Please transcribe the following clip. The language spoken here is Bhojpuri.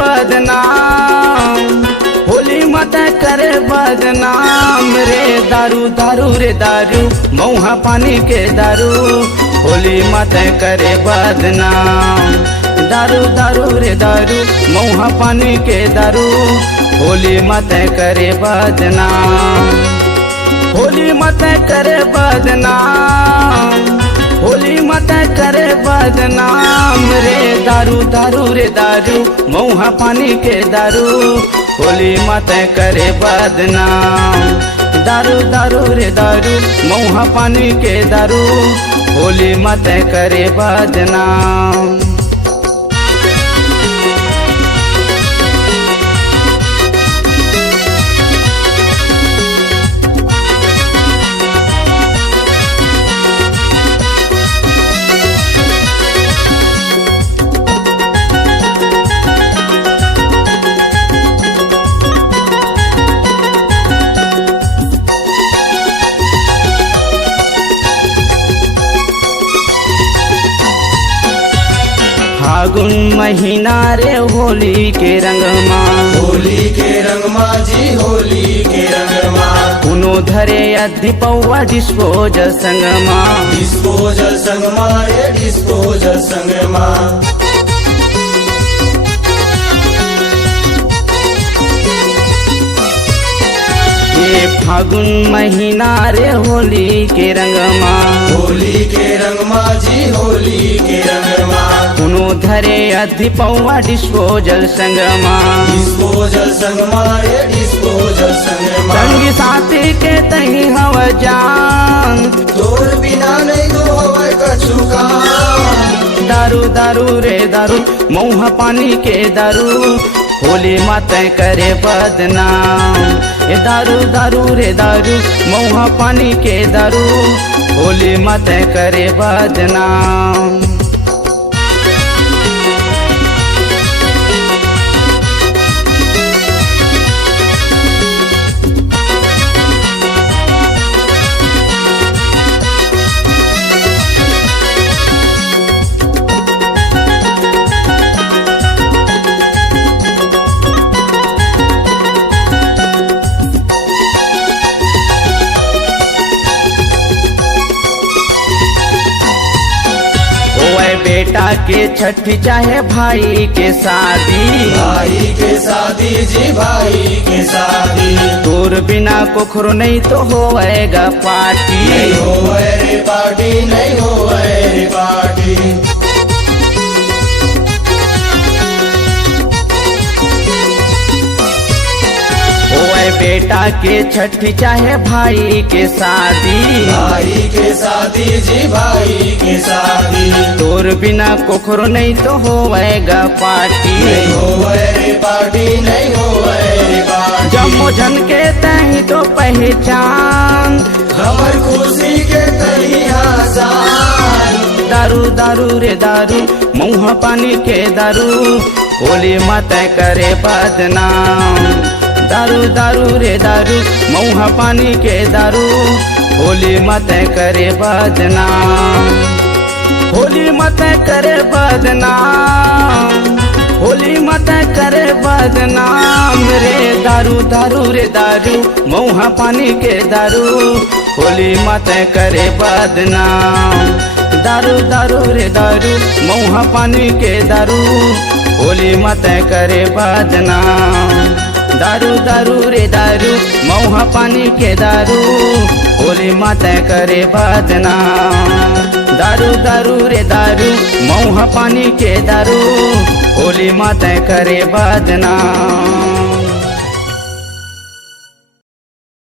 बदनाम, होली मत करे बदनाम रे। दारू दारू रे दारू, मऊहा पानी के दारू, होली मत करे बदनाम। दारू दारू रे दारू, मऊहा पानी के दारू, होली मत करे बदनाम। होली मत करे बदनाम, होली मत करे बदनाम रे। दारू दारू रे दारू, मऊहा पानी के दारू, होली मत करे बदनाम। दारू दारू रे दारू, मऊहा पानी के दारू, होली मत करे बदनाम। फागुन महीना रे होली के रंग माँ, होली के रंग माँ जी, होली के रंग माँ। कुनो धरे अधि पौवा डिस्पोजल संग माँ, डिस्पोजल संग माँ रे, डिस्पोजल संग माँ। ये फागुन महीना रे होली के रंग माँ, होली के रंग माँ जी, होली के रंग माँ। कुनो धरे अधि पौवा डिस्पोजल संग माँ, डिस्पोजल संग माँ रे, डिस्पोजल संग माँ। संगी साथी के तही हव जान, तोर बिना नहीं तो हवे कछु काम। दारू दारू रे दारू, मऊहा पानी के दारू, होली मत करे बदनाम। ये दारू दारू रे दारू, मऊहा पानी के दारू, होली मत करे बदनाम। बेटा के छठी चाहे भाई के शादी, भाई के शादी जी, भाई के शादी। तोर बिना कोखरो नहीं तो होएगा पार्टी, नहीं होए रे पार्टी, नहीं होए रे पार्टी। बेटा के छठी चाहे भाई के शादी, भाई के शादी जी, भाई के शादी। तोर बिना कोखरो नहीं तो होएगा पार्टी, नहीं होए रे पार्टी, नहीं होए रे पार्टी। जमो झन के तही तो पहचान, हमर खुशी के तही आसान। दारू दारू रे दारू, मऊहा पानी के दारू, होली मत करे बदनाम। दारू दारू रे दारू, मऊहा पानी के दारू, होली मत करे बदनाम। होली मत करे बदनाम, होली मत करे बदनाम रे। दारू दारू रे दारू, मऊहा पानी के दारू, होली मत करे बदनाम। दारू दारू रे दारू, मऊहा पानी के दारू, होली मत करे बदनाम। दारू दारू रे दारू, मऊहा पानी के दारू, होली मत करे बदनाम। दारू दारू रे दारू, मऊहा पानी के दारू, होली मत करे बदनाम।